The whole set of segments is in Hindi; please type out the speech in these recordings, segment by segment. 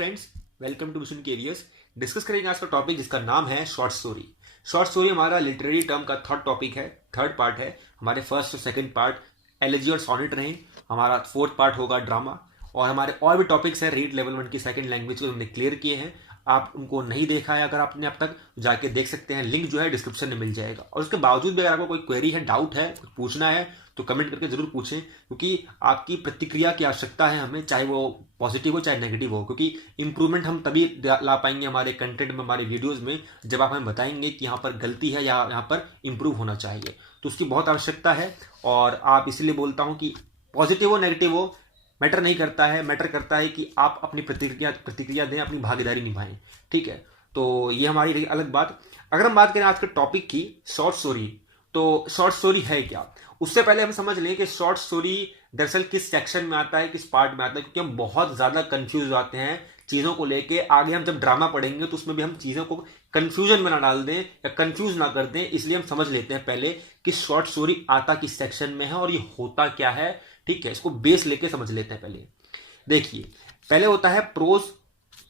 Friends, welcome to Mission Careers. Discuss करेंगे आज का टॉपिक जिसका नाम है शॉर्ट स्टोरी। शॉर्ट स्टोरी हमारा लिटरेरी टर्म का थर्ड टॉपिक है, थर्ड पार्ट है। हमारे फर्स्ट और सेकंड पार्ट एलिजी और सॉनेट रहे। हमारा फोर्थ पार्ट होगा ड्रामा। और हमारे और भी टॉपिक्स हैं रीड लेवल 1 की सेकंड लैंग्वेज को हमने क्लियर किए हैं। आप उनको नहीं देखा है अगर आपने अब तक, जाके देख सकते हैं, लिंक जो है डिस्क्रिप्शन में मिल जाएगा। और उसके बावजूद भी अगर आपको कोई क्वेरी है, डाउट है, कुछ पूछना है तो कमेंट करके जरूर पूछें, क्योंकि आपकी प्रतिक्रिया की आवश्यकता है हमें, चाहे वो पॉजिटिव हो चाहे नेगेटिव हो। क्योंकि इंप्रूवमेंट हम तभी ला पाएंगे हमारे कंटेंट में, हमारे वीडियोस में, जब आप हमें बताएंगे कि यहाँ पर गलती है या यहाँ पर इंप्रूव होना चाहिए। तो उसकी बहुत आवश्यकता है। और आप इसलिए बोलता हूँ कि पॉजिटिव हो नेगेटिव हो मैटर नहीं करता है, मैटर करता है कि आप अपनी प्रतिक्रिया दें, अपनी भागीदारी निभाएं। ठीक है, तो ये हमारी रही अलग बात। अगर हम बात करें आज के टॉपिक की, शॉर्ट स्टोरी, तो शॉर्ट स्टोरी है क्या, उससे पहले हम समझ लें कि शॉर्ट स्टोरी दरअसल किस सेक्शन में आता है, किस पार्ट में आता है। क्योंकि हम बहुत ज्यादा कंफ्यूज हो जाते हैं चीजों को लेके। आगे हम जब ड्रामा पढ़ेंगे तो उसमें भी हम चीजों को कंफ्यूजन में ना डाल दें या कंफ्यूज ना कर दें, इसलिए हम समझ लेते हैं पहले कि शॉर्ट स्टोरी आता किस सेक्शन में है और ये होता क्या है। ठीक है, इसको बेस लेके समझ लेते हैं। पहले देखिए, पहले होता है प्रोज,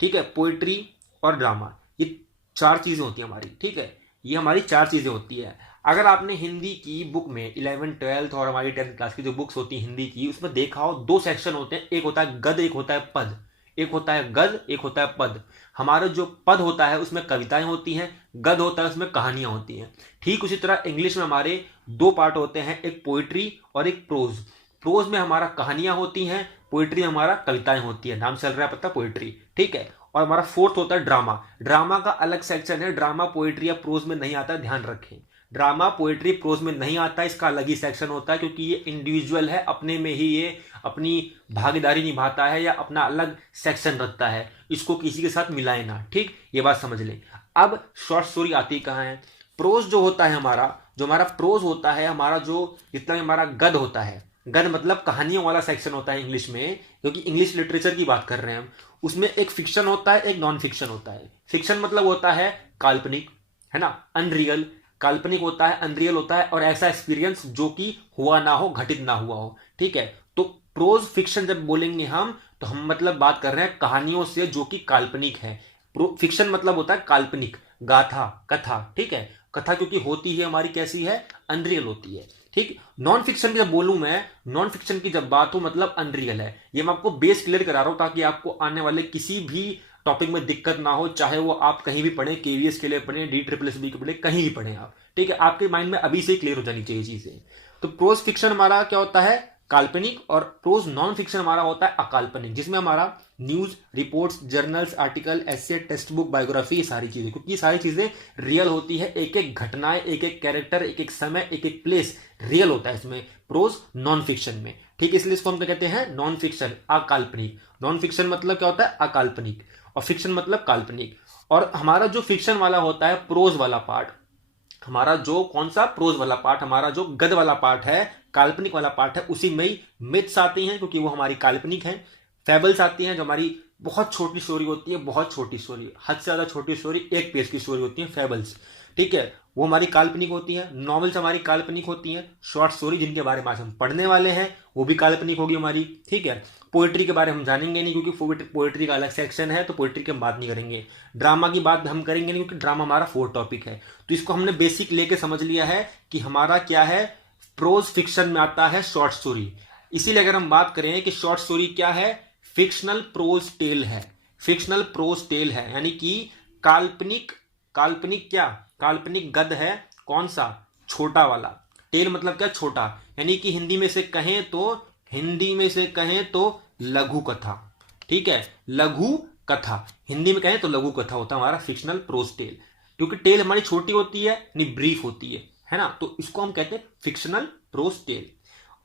ठीक है, पोइट्री और ड्रामा। ये चार चीजें होती है हमारी। ठीक है, ये हमारी चार चीजें होती है। अगर आपने हिंदी की बुक में 11th 12th और हमारी 10th क्लास की जो बुक्स होती है हिंदी की, उसमें देखा हो दो सेक्शन होते हैं, एक होता है गद, एक होता है पद। एक होता है गद, एक होता है पद। हमारा जो पद होता है उसमें कविताएं होती हैं, गद होता है उसमें कहानियां होती हैं। ठीक उसी तरह इंग्लिश में हमारे दो पार्ट होते हैं, एक पोइट्री और एक प्रोज। प्रोज में हमारा कहानियां होती हैं, पोइट्री में हमारा कविताएं होती है। नाम चल रहा है पता, पोइट्री। ठीक है, और हमारा फोर्थ होता है ड्रामा। ड्रामा का अलग सेक्शन है, ड्रामा पोइट्री या प्रोज में नहीं आता है, ध्यान रखें। ड्रामा पोइट्री प्रोज में नहीं आता है, इसका अलग ही सेक्शन होता है, क्योंकि ये इंडिविजुअल है, अपने में ही ये अपनी भागीदारी निभाता है या अपना अलग सेक्शन रखता है, इसको किसी के साथ मिलाए ना। ठीक, ये बात समझ लें। अब शॉर्ट स्टोरी आती कहाँ है? प्रोज जो होता है हमारा, जो हमारा प्रोज होता है, हमारा जो जितना भी हमारा गद होता है, गद मतलब कहानियों वाला सेक्शन होता है इंग्लिश में, क्योंकि इंग्लिश लिटरेचर की बात कर रहे हैं हम। उसमें एक फिक्शन होता है, एक नॉन फिक्शन होता है। फिक्शन मतलब होता है काल्पनिक, है ना, अनरियल। काल्पनिक होता है, अनरियल होता है, और ऐसा एक्सपीरियंस जो कि हुआ ना हो, घटित ना हुआ हो। ठीक है, तो प्रोज फिक्शन जब बोलेंगे हम, तो हम मतलब बात कर रहे हैं कहानियों से जो कि काल्पनिक है। फिक्शन मतलब होता है काल्पनिक, गाथा, कथा। ठीक है, कथा क्योंकि होती है हमारी कैसी है, अनरियल होती है। ठीक, नॉन फिक्शन की जब बोलूं मैं, नॉन फिक्शन की जब बात हो मतलब अनरियल है। ये मैं आपको बेस क्लियर करा रहा हूं ताकि आपको आने वाले किसी भी टॉपिक में दिक्कत ना हो, चाहे वो आप कहीं भी पढ़े, केवीएस के लिए पढ़े, DSSB के पढ़े, कहीं भी पढ़े आप। ठीक है, आपके माइंड में अभी से क्लियर हो जानी चाहिए चीजें। तो प्रोज फिक्शन हमारा क्या होता है, काल्पनिक, और प्रोज नॉन फिक्शन हमारा होता है अकाल्पनिक, जिसमें हमारा न्यूज, रिपोर्ट्स, जर्नल्स, आर्टिकल, एसे, टेक्स्ट बुक, बायोग्राफी, ये सारी चीजें, क्योंकि ये सारी चीजें रियल होती है। एक एक घटनाएं, एक एक कैरेक्टर, एक एक समय, एक एक प्लेस रियल होता है इसमें प्रोज नॉन फिक्शन में। ठीक है, इसलिए इसको हम क्या कहते हैं, नॉन फिक्शन, अकाल्पनिक। नॉन फिक्शन मतलब क्या होता है, अकाल्पनिक, और फिक्शन मतलब काल्पनिक। और हमारा जो फिक्शन वाला होता है, प्रोज वाला पार्ट, हमारा जो कौन सा प्रोज वाला पार्ट, हमारा जो गद वाला पार्ट है, काल्पनिक वाला पार्ट है, उसी में ही मिथ्स आती हैं क्योंकि वो हमारी काल्पनिक है। फैबल्स आती हैं जो हमारी बहुत छोटी स्टोरी होती है, बहुत छोटी स्टोरी, हद से ज्यादा छोटी स्टोरी, एक पेज की स्टोरी होती है फैबल्स। ठीक है, वो हमारी काल्पनिक होती है। नॉवेल्स हमारी काल्पनिक होती हैं। शॉर्ट स्टोरी जिनके बारे में आज हम पढ़ने वाले हैं वो भी काल्पनिक होगी हमारी। ठीक है, पोइट्री के बारे में हम जानेंगे नहीं क्योंकि पोइट्री का अलग सेक्शन है, तो पोइट्री की हम बात नहीं करेंगे। ड्रामा की बात हम करेंगे नहीं क्योंकि ड्रामा हमारा फोर्थ टॉपिक है। तो इसको हमने बेसिक लेके समझ लिया है कि हमारा क्या है, प्रोज फिक्शन में आता है शॉर्ट स्टोरी। इसीलिए अगर हम बात करें कि शॉर्ट स्टोरी क्या है, फिक्शनल प्रोज टेल है। फिक्शनल प्रोज टेल है, यानी कि काल्पनिक, काल्पनिक क्या, काल्पनिक गद है, कौन सा, छोटा वाला। टेल मतलब क्या, छोटा, यानी कि हिंदी में से कहें तो लघु कथा। ठीक है, लघु कथा, हिंदी में कहें तो लघु कथा होता है हमारा फिक्शनल प्रोज टेल, क्योंकि टेल हमारी छोटी होती है, यानी ब्रीफ होती है ना, तो इसको हम कहते हैं फिक्शनल प्रोज टेल।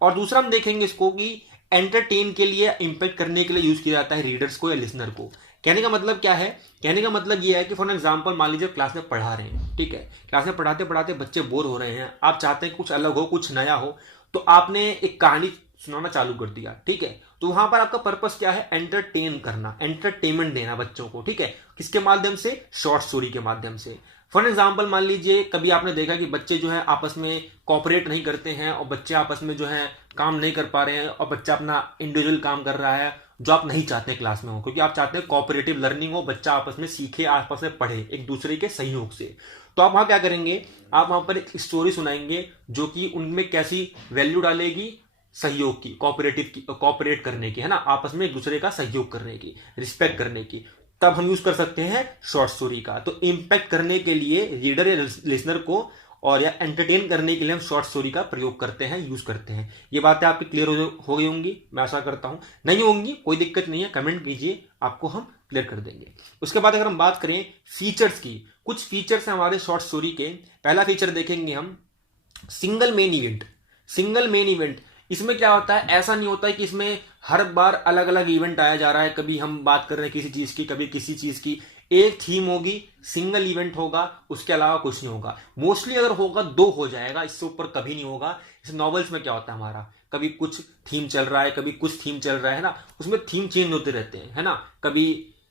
और दूसरा हम देखेंगे इसको कि एंटरटेन के लिए, इंपैक्ट करने के लिए यूज किया जाता है रीडर्स को या लिसनर को। कहने का मतलब क्या है, कहने का मतलब यह है कि फॉर एग्जांपल मान लीजिए क्लास में पढ़ा रहे हैं, ठीक है, क्लास में पढ़ाते पढ़ाते बच्चे बोर हो रहे हैं, आप चाहते हैं कुछ अलग हो, कुछ नया हो, तो आपने एक कहानी सुनाना चालू कर दिया। ठीक है, तो वहां पर आपका पर्पस क्या है, एंटरटेन करना, एंटरटेनमेंट देना बच्चों को। ठीक है, किसके माध्यम से, शॉर्ट स्टोरी के माध्यम से। फॉर एग्जाम्पल मान लीजिए कभी आपने देखा कि बच्चे जो है आपस में कॉपरेट नहीं करते हैं और बच्चे आपस में जो है काम नहीं कर पा रहे हैं और बच्चा अपना इंडिविजुअल काम कर रहा है जो आप नहीं चाहते क्लास में हो, क्योंकि आप चाहते हैं कोऑपरेटिव लर्निंग हो, बच्चा आपस में सीखे, आपस में पढ़े एक दूसरे के सहयोग से। तो आप वहां क्या करेंगे, आप वहां पर एक स्टोरी सुनाएंगे जो कि उनमें कैसी वैल्यू डालेगी, सहयोग की, कोऑपरेटिव की, कोऑपरेट करने की, है ना, आपस में एक दूसरे का सहयोग करने की, रिस्पेक्ट करने की। तब हम यूज कर सकते हैं शॉर्ट स्टोरी का। तो इंपैक्ट करने के लिए रीडर या लिसनर को और या एंटरटेन करने के लिए हम शॉर्ट स्टोरी का प्रयोग करते हैं, यूज करते हैं। ये बातें आपकी क्लियर हो गई होंगी, मैं आशा करता हूं। नहीं होंगी कोई दिक्कत नहीं है, कमेंट कीजिए, आपको हम क्लियर कर देंगे। उसके बाद अगर हम बात करें फीचर्स की, कुछ फीचर्स हैं हमारे शॉर्ट स्टोरी के। पहला फीचर देखेंगे हम, single main event. Single main event, इसमें क्या होता है, ऐसा नहीं होता है कि इसमें हर बार अलग अलग इवेंट आया जा रहा है, कभी हम बात कर रहे हैं किसी चीज की, कभी किसी चीज की। एक थीम होगी, सिंगल इवेंट होगा, उसके अलावा कुछ नहीं होगा। मोस्टली अगर होगा दो हो जाएगा, इससे ऊपर कभी नहीं होगा। इस नॉवेल्स में क्या होता है हमारा, कभी कुछ थीम चल रहा है, कभी कुछ थीम चल रहा है ना, उसमें थीम चेंज होते रहते हैं, है ना। कभी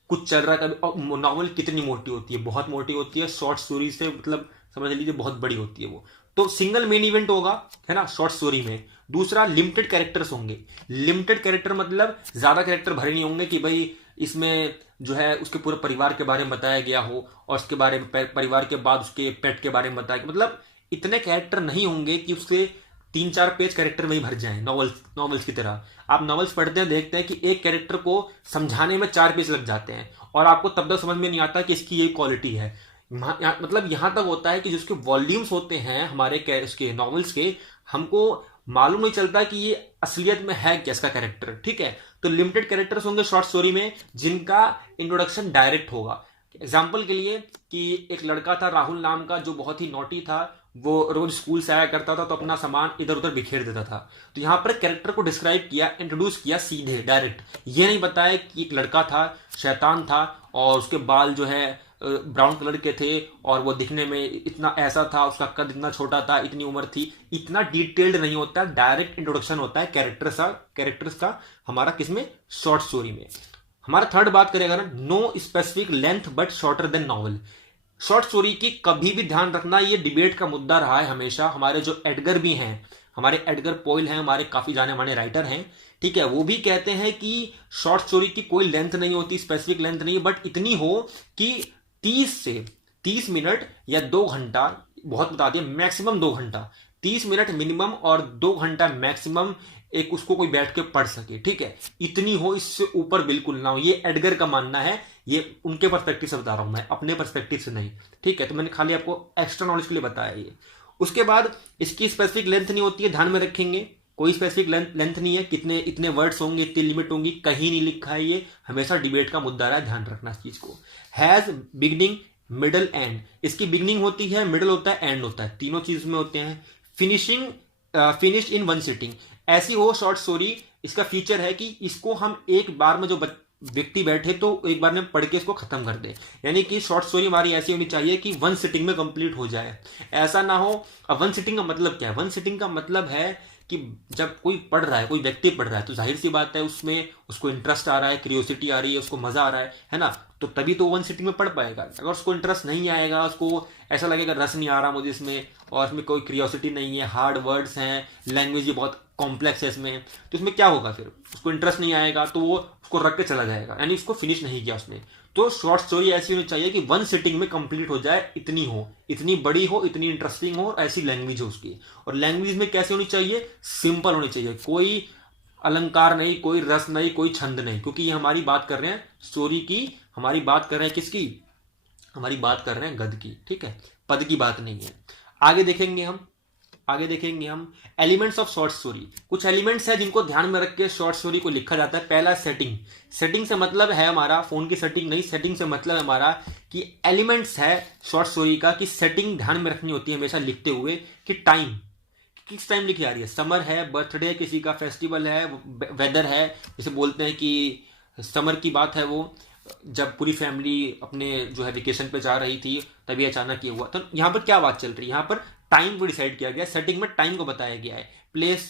कुछ चल रहा है, कभी नॉवल कितनी मोटी होती है, बहुत मोटी होती है, शॉर्ट स्टोरी से मतलब समझ लीजिए बहुत बड़ी होती है वो। तो सिंगल मेन इवेंट होगा, है ना, शॉर्ट स्टोरी में। दूसरा, लिमिटेड कैरेक्टर्स होंगे। लिमिटेड कैरेक्टर मतलब ज्यादा कैरेक्टर भरे नहीं होंगे कि भाई इसमें जो है उसके पूरे परिवार के बारे में बताया गया हो और उसके बारे में परिवार के बाद उसके पेट के बारे में बताया गया। मतलब इतने कैरेक्टर नहीं होंगे कि उसके 3-4 पेज कैरेक्टर में ही भर जाएं, नॉवेल्स की तरह। आप नॉवेल्स पढ़ते हैं, देखते हैं कि एक कैरेक्टर को समझाने में 4 पेज लग जाते हैं और आपको तब तक समझ में नहीं आता कि इसकी ये क्वालिटी है। मतलब यहां तक होता है कि जिसके वॉल्यूम्स होते हैं हमारे उसके नॉवेल्स के, हमको मालूम नहीं चलता कि ये असलियत में है क्या इसका कैरेक्टर। ठीक है, तो लिमिटेड कैरेक्टर्स होंगे शॉर्ट स्टोरी में जिनका इंट्रोडक्शन डायरेक्ट होगा। एग्जाम्पल के लिए कि एक लड़का था राहुल नाम का, जो बहुत ही नॉटी था। वो रोज स्कूल से आया करता था तो अपना सामान इधर उधर बिखेर देता था। तो यहां पर कैरेक्टर को डिस्क्राइब किया, इंट्रोड्यूस किया सीधे डायरेक्ट। ये नहीं बताया कि एक लड़का था, शैतान था और उसके बाल जो है ब्राउन कलर के थे और वो दिखने में इतना ऐसा था, उसका कद इतना छोटा था, इतनी उम्र थी। इतना डिटेल्ड नहीं होता, डायरेक्ट इंट्रोडक्शन होता है कैरेक्टर्स का हमारा किसमें, शॉर्ट स्टोरी में। हमारा थर्ड बात करें अगर, no specific length but shorter than novel. Short story की कभी भी ध्यान रखना, ये डिबेट का मुद्दा रहा है हमेशा। हमारे जो एडगर भी हैं, हमारे एडगर पोइल हैं, हमारे काफी जाने माने राइटर हैं, ठीक है, वो भी कहते हैं कि शॉर्ट स्टोरी की कोई लेंथ नहीं होती, स्पेसिफिक लेंथ नहीं, बट इतनी हो कि 30 मिनट या 2 घंटा, बहुत बता दिया, मैक्सिमम 2 घंटा, 30 मिनट मिनिमम और 2 घंटा मैक्सिमम एक उसको कोई बैठ के पढ़ सके। ठीक है, इतनी हो, इससे ऊपर बिल्कुल ना हो। ये एडगर का मानना है, ये उनके पर्सपेक्टिव से बता रहा हूं मैं, अपने पर्सपेक्टिव से नहीं। ठीक है, तो मैंने खाली आपको एक्स्ट्रा नॉलेज के लिए बताया ये। उसके बाद इसकी स्पेसिफिक लेंथ नहीं होती है, ध्यान में रखेंगे, कोई स्पेसिफिक लेंथ नहीं है, कितने इतने वर्ड्स होंगे, इतनी लिमिट होंगी, कहीं नहीं लिखा है। ये हमेशा डिबेट का मुद्दा रहा है, ध्यान रखना इस चीज को। हैज बिगनिंग मिडल एंड, इसकी बिगनिंग होती है, मिडल होता है, एंड होता है, तीनों चीज में होते हैं। फिनिश्ड इन वन सिटिंग, ऐसी हो शॉर्ट स्टोरी। इसका फीचर है कि इसको हम एक बार में, जो व्यक्ति बैठे तो एक बार में पढ़ के इसको खत्म कर दे। यानी कि शॉर्ट स्टोरी हमारी ऐसी होनी चाहिए कि 1 सिटिंग में कंप्लीट हो जाए, ऐसा ना हो। अब 1 सिटिंग का मतलब क्या है, 1 सिटिंग का मतलब है कि जब कोई पढ़ रहा है, कोई व्यक्ति पढ़ रहा है, तो जाहिर सी बात है उसमें उसको इंटरेस्ट आ रहा है, क्यूरियोसिटी आ रही है, उसको मजा आ रहा है ना, तो तभी तो 1 सिटिंग में पढ़ पाएगा। अगर उसको इंटरेस्ट नहीं आएगा, उसको ऐसा लगेगा रस नहीं आ रहा मुझे इसमें, और इसमें कोई क्यूरियोसिटी नहीं है, हार्ड वर्ड्स हैं, लैंग्वेज ये बहुत कॉम्प्लेक्स है इसमें, तो इसमें क्या होगा, फिर उसको इंटरेस्ट नहीं आएगा तो वो उसको रख के चला जाएगा, यानी उसको फिनिश नहीं किया उसने। तो शॉर्ट स्टोरी ऐसी होनी चाहिए कि 1 सिटिंग में कंप्लीट हो जाए, इतनी हो, इतनी बड़ी हो, इतनी इंटरेस्टिंग हो, और ऐसी लैंग्वेज हो उसकी। और लैंग्वेज में कैसे होनी चाहिए, सिंपल होनी चाहिए, कोई अलंकार नहीं, कोई रस नहीं, कोई छंद नहीं, क्योंकि ये हमारी बात कर रहे हैं स्टोरी की, हमारी बात कर रहे हैं किसकी, हमारी बात कर रहे हैं गद की। ठीक है, पद की बात नहीं है। आगे देखेंगे हम एलिमेंट्स ऑफ शॉर्ट स्टोरी। कुछ एलिमेंट्स हैं जिनको ध्यान में रख के शॉर्ट स्टोरी को लिखा जाता है। पहला, सेटिंग। सेटिंग से मतलब है हमारा फोन की सेटिंग नहीं, सेटिंग से मतलब है हमारा कि एलिमेंट्स है शॉर्ट स्टोरी का, कि सेटिंग ध्यान में रखनी होती है हमेशा लिखते हुए, कि टाइम किस टाइम लिखी जा रही है, समर है, बर्थडे किसी का, फेस्टिवल है, वेदर है। जैसे बोलते हैं कि समर की बात है, वो जब पूरी फैमिली अपने जो है वेकेशन पे जा रही थी तभी अचानक ये हुआ। तो यहाँ पर क्या बात चल रही है, यहाँ पर टाइम को डिसाइड किया गया, सेटिंग में टाइम को बताया गया है। प्लेस,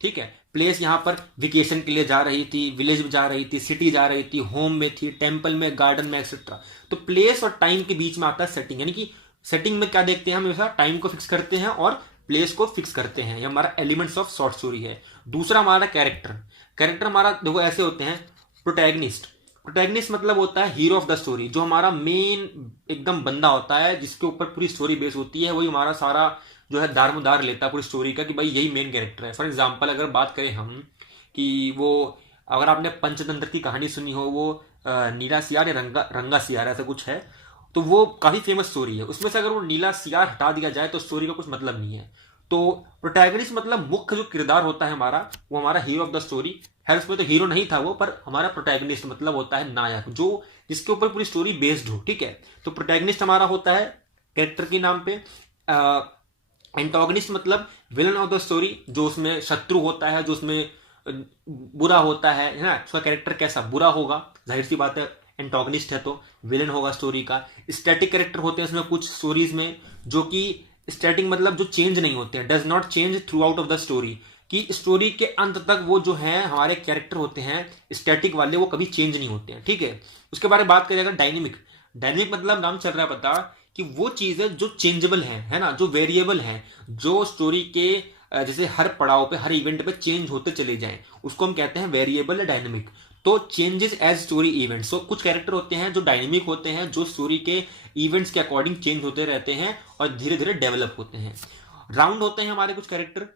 ठीक है, प्लेस यहाँ पर वेकेशन के लिए जा रही थी, विलेज में जा रही थी, सिटी जा रही थी, होम में थी, टेम्पल में, गार्डन में, एक्सेट्रा। तो प्लेस और टाइम के बीच में आता है सेटिंग, यानी कि सेटिंग में क्या देखते हैं हम, हमेशा टाइम को फिक्स करते हैं और प्लेस को फिक्स करते हैं। ये हमारा एलिमेंट्स ऑफ शॉर्ट स्टोरी है। दूसरा हमारा कैरेक्टर हमारा देखो ऐसे होते हैं, प्रोटैगनिस्ट, प्रोटैगनिस्ट मतलब होता है हीरो ऑफ द स्टोरी, जो हमारा मेन एकदम बंदा होता है जिसके ऊपर पूरी स्टोरी बेस होती है, वही हमारा सारा जो है दारमोदार लेता है पूरी स्टोरी का कि भाई यही मेन कैरेक्टर है। फॉर एग्जाम्पल अगर बात करें हम कि वो, अगर आपने पंचतंत्र की कहानी सुनी हो, वो नीला सियार या रंगा रंगा सियार ऐसा कुछ है, तो वो काफी फेमस स्टोरी है। उसमें से अगर वो नीला सियार हटा दिया जाए तो स्टोरी का कुछ मतलब नहीं है। तो प्रोटैगनिस्ट मतलब मुख्य जो किरदार होता है हमारा, वो हमारा हीरो ऑफ द स्टोरी है। उसमें तो हीरो नहीं था वो, पर हमारा प्रोटैगनिस्ट मतलब होता है नायक, जो जिसके ऊपर पूरी स्टोरी बेस्ड हो। ठीक है, तो प्रोटैगनिस्ट हमारा होता है कैरेक्टर के नाम पे। एंटोगनिस्ट मतलब विलन ऑफ द स्टोरी, जो उसमें शत्रु होता है, जो उसमें बुरा होता है ना, उसका कैरेक्टर कैसा बुरा होगा, जाहिर सी बात है एंटोगनिस्ट है तो विलन होगा स्टोरी का। स्टैटिक कैरेक्टर होते हैं इसमें कुछ स्टोरीज में, जो कि स्टैटिक मतलब जो चेंज नहीं होते हैं, does not change through out of the story, कि स्टोरी के अंत तक वो जो है हमारे कैरेक्टर होते हैं स्टैटिक वाले, वो कभी चेंज नहीं होते हैं। ठीक है, उसके बारे में बात करें अगर डायनेमिक, डायनेमिक मतलब नाम चल रहा है पता कि वो चीजें जो चेंजेबल है ना, जो वेरिएबल है, जो स्टोरी के जैसे हर पड़ाव पे हर इवेंट पे चेंज होते चले जाएं, उसको हम कहते हैं वेरिएबल या डायनेमिक। तो चेंजेस एज स्टोरी इवेंट्स, तो कुछ कैरेक्टर होते हैं जो डायनेमिक होते हैं, जो स्टोरी के इवेंट्स के अकॉर्डिंग चेंज होते रहते हैं और धीरे धीरे डेवलप होते हैं। राउंड होते हैं हमारे कुछ कैरेक्टर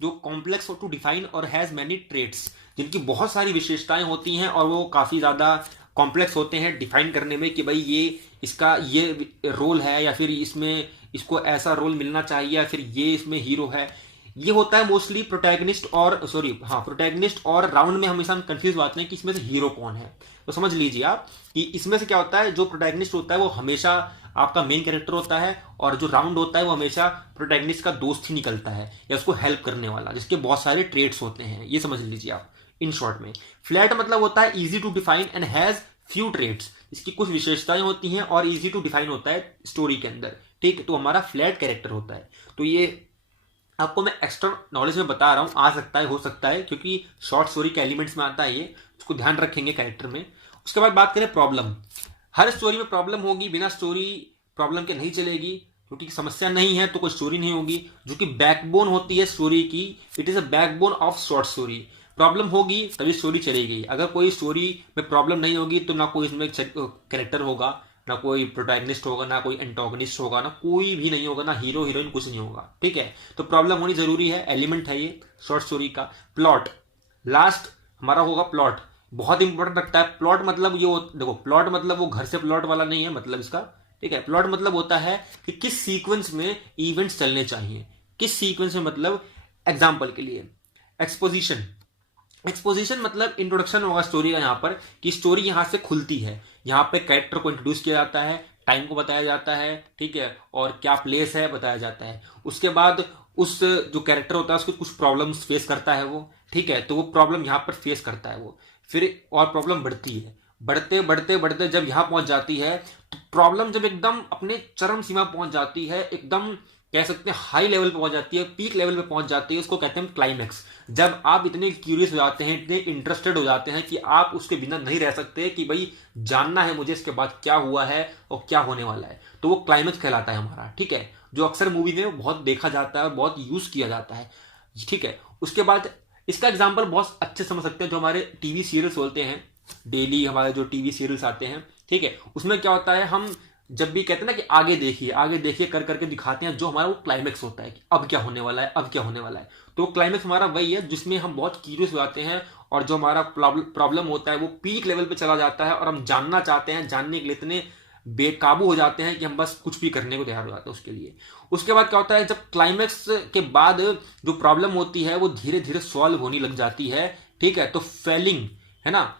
जो कॉम्प्लेक्स टू डिफाइन और हैज मैनी ट्रेट्स, जिनकी बहुत सारी विशेषताएं होती हैं और वो काफी ज्यादा कॉम्प्लेक्स होते हैं डिफाइन करने में कि भाई ये इसका ये रोल है, या फिर इसमें इसको ऐसा रोल मिलना चाहिए, या फिर ये इसमें हीरो है। ये होता है मोस्टली प्रोटैगनिस्ट और प्रोटैगनिस्ट और राउंड में हमेशा हम कंफ्यूज होते हैं कि इसमें से हीरो कौन है। तो समझ लीजिए आप कि इसमें से क्या होता है, जो प्रोटैगनिस्ट होता है वो हमेशा आपका मेन कैरेक्टर होता है, और जो राउंड होता है वो हमेशा प्रोटैगनिस्ट का दोस्त ही निकलता है या उसको हेल्प करने वाला, जिसके बहुत सारे ट्रेट्स होते हैं। ये समझ लीजिए आप इन शॉर्ट में। फ्लैट मतलब होता है easy to define and has few traits, इसकी कुछ विशेषताएं होती हैं और इजी टू डिफाइन होता है स्टोरी के अंदर। ठीक, तो हमारा फ्लैट कैरेक्टर होता है। तो ये आपको मैं एक्स्ट्रा नॉलेज में बता रहा हूं, आ सकता है हो सकता है, क्योंकि शॉर्ट स्टोरी के एलिमेंट्स में आता है ये, उसको ध्यान रखेंगे कैरेक्टर में। उसके बाद बात करें प्रॉब्लम, हर स्टोरी में प्रॉब्लम होगी, बिना स्टोरी प्रॉब्लम के नहीं चलेगी, क्योंकि समस्या नहीं है तो कोई स्टोरी नहीं होगी, जो कि बैकबोन होती है स्टोरी की। It is a backbone of short story. Problem होगी तभी स्टोरी चलेगी, अगर कोई स्टोरी में प्रॉब्लम नहीं होगी तो ना कोई इसमें कैरेक्टर होगा, ना कोई प्रोटैगनिस्ट होगा, ना कोई एंटोगनिस्ट होगा, ना कोई भी नहीं होगा, ना हीरो हीरोइन, कुछ नहीं होगा। ठीक है, तो प्रॉब्लम होनी जरूरी है, एलिमेंट है ये शॉर्ट स्टोरी का। प्लॉट, लास्ट हमारा होगा प्लॉट, बहुत इंपॉर्टेंट रखता है। प्लॉट मतलब ये देखो, प्लॉट मतलब वो घर से प्लॉट वाला नहीं है मतलब इसका। ठीक है, प्लॉट मतलब होता है कि किस सीक्वेंस में इवेंट्स चलने चाहिए, किस सीक्वेंस में, मतलब एग्जाम्पल के लिए एक्सपोजिशन, एक्सपोजिशन मतलब इंट्रोडक्शन होगा स्टोरी का यहाँ पर, कि स्टोरी यहाँ से खुलती है, यहाँ पे कैरेक्टर को इंट्रोड्यूस किया जाता है, टाइम को बताया जाता है, ठीक है, और क्या प्लेस है बताया जाता है। उसके बाद उस जो कैरेक्टर होता है उसको कुछ प्रॉब्लम्स फेस करता है वो, ठीक है, तो वो प्रॉब्लम यहाँ पर फेस करता है वो, फिर और प्रॉब्लम बढ़ती है, बढ़ते बढ़ते बढ़ते जब यहाँ पहुंच जाती है, तो प्रॉब्लम जब एकदम अपने चरम सीमा पहुंच जाती है, एकदम कह सकते हैं हाई लेवल पे पहुंच जाती है, पीक लेवल पे पहुंच जाती है, उसको कहते हैं क्लाइमैक्स। जब आप इतने क्यूरियस हो जाते हैं, इतने इंटरेस्टेड हो जाते हैं कि आप उसके बिना नहीं रह सकते, कि भाई जानना है मुझे इसके बाद क्या हुआ है और क्या होने वाला है, तो वो क्लाइमैक्स कहलाता है हमारा। ठीक है, जो अक्सर मूवी में बहुत देखा जाता है और बहुत यूज किया जाता है। ठीक है, उसके बाद इसका एग्जाम्पल बहुत अच्छे समझ सकते हैं, जो हमारे टीवी सीरियल्स होते हैं, डेली हमारे जो टीवी सीरियल्स आते हैं, ठीक है, उसमें क्या होता है, हम जब भी कहते हैं ना कि आगे देखिए कर करके दिखाते हैं, जो हमारा वो क्लाइमेक्स होता है कि अब क्या होने वाला है, अब क्या होने वाला है। तो क्लाइमेक्स हमारा वही है जिसमें हम बहुत क्यूरियस हो जाते हैं, और जो हमारा प्रॉब्लम होता है वो पीक लेवल पे चला जाता है, और हम जानना चाहते हैं, जानने के लिए इतने बेकाबू हो जाते हैं कि हम बस कुछ भी करने को तैयार हो जाते हैं उसके लिए। उसके बाद क्या होता है, जब क्लाइमेक्स के बाद जो प्रॉब्लम होती है वो धीरे धीरे सॉल्व होने लग जाती है, ठीक है, तो फेलिंग है ना,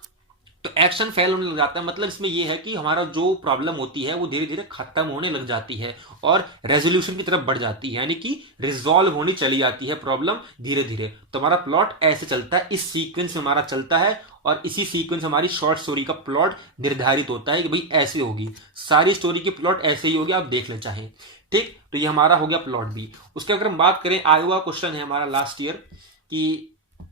तो एक्शन फेल होने लग जाता है। मतलब इसमें यह है कि हमारा जो प्रॉब्लम होती है वो धीरे धीरे खत्म होने लग जाती है और रेजोल्यूशन की तरफ बढ़ जाती है, यानी कि रिजॉल्व होनी चली जाती है प्रॉब्लम धीरे धीरे। तो हमारा प्लॉट ऐसे चलता है, इस सीक्वेंस में हमारा चलता है, और इसी सीक्वेंस में हमारी शॉर्ट स्टोरी का प्लॉट निर्धारित होता है कि भाई ऐसे होगी सारी स्टोरी की, प्लॉट ऐसे ही होगी, आप देख ले चाहें। ठीक, तो ये हमारा हो गया प्लॉट भी। उसके अगर हम बात करें, आया हुआ क्वेश्चन है हमारा लास्ट ईयर कि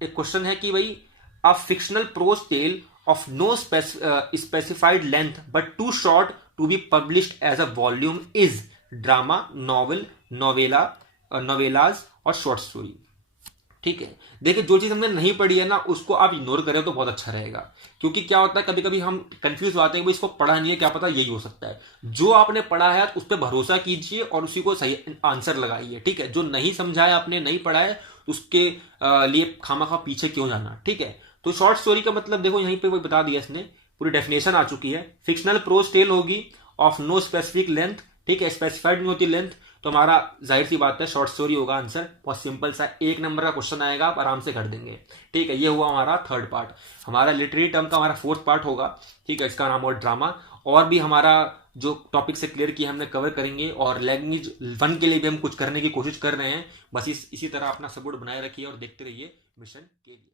एक क्वेश्चन है कि भाई a fictional prose tale of no specified length but too short to be published as a volume is drama, novel, novellas और short story। ठीक है। देखिए, जो चीज़ हमने नहीं पढ़ी है ना, उसको आप इग्नोर करें तो बहुत अच्छा रहेगा। क्योंकि क्या होता है, कभी कभी हम कंफ्यूज आते हैं कि भाई इसको पढ़ा नहीं है, क्या पता यही हो सकता है। जो आपने पढ़ा है उस पर भरोसा कीजिए और उसी को सही आंसर लगाइए। ठीक है, जो नहीं समझा है, आपने नहीं पढ़ा है, उसके लिए खामा पीछे क्यों जाना। ठीक है, तो शॉर्ट स्टोरी का मतलब देखो यहीं पे वो बता दिया इसने, पूरी डेफिनेशन आ चुकी है। फिक्शनल प्रोज टेल होगी ऑफ नो स्पेसिफिक लेंथ। ठीक है, स्पेसिफाइड नहीं होती लेंथ, तो हमारा जाहिर सी बात है शॉर्ट स्टोरी होगा आंसर। बहुत सिंपल सा 1 नंबर का क्वेश्चन आएगा, आप आराम से कर देंगे। ठीक है, ये हुआ हमारा थर्ड पार्ट। हमारा लिटरेरी टर्म का हमारा फोर्थ पार्ट होगा। ठीक है, इसका नाम और ड्रामा। और भी हमारा जो टॉपिक से क्लियर किया हमने कवर करेंगे, और लैंग्वेज 1 के लिए भी हम कुछ करने की कोशिश कर रहे हैं। बस इसी तरह अपना सपोर्ट बनाए रखिए और देखते रहिए मिशन के लिए।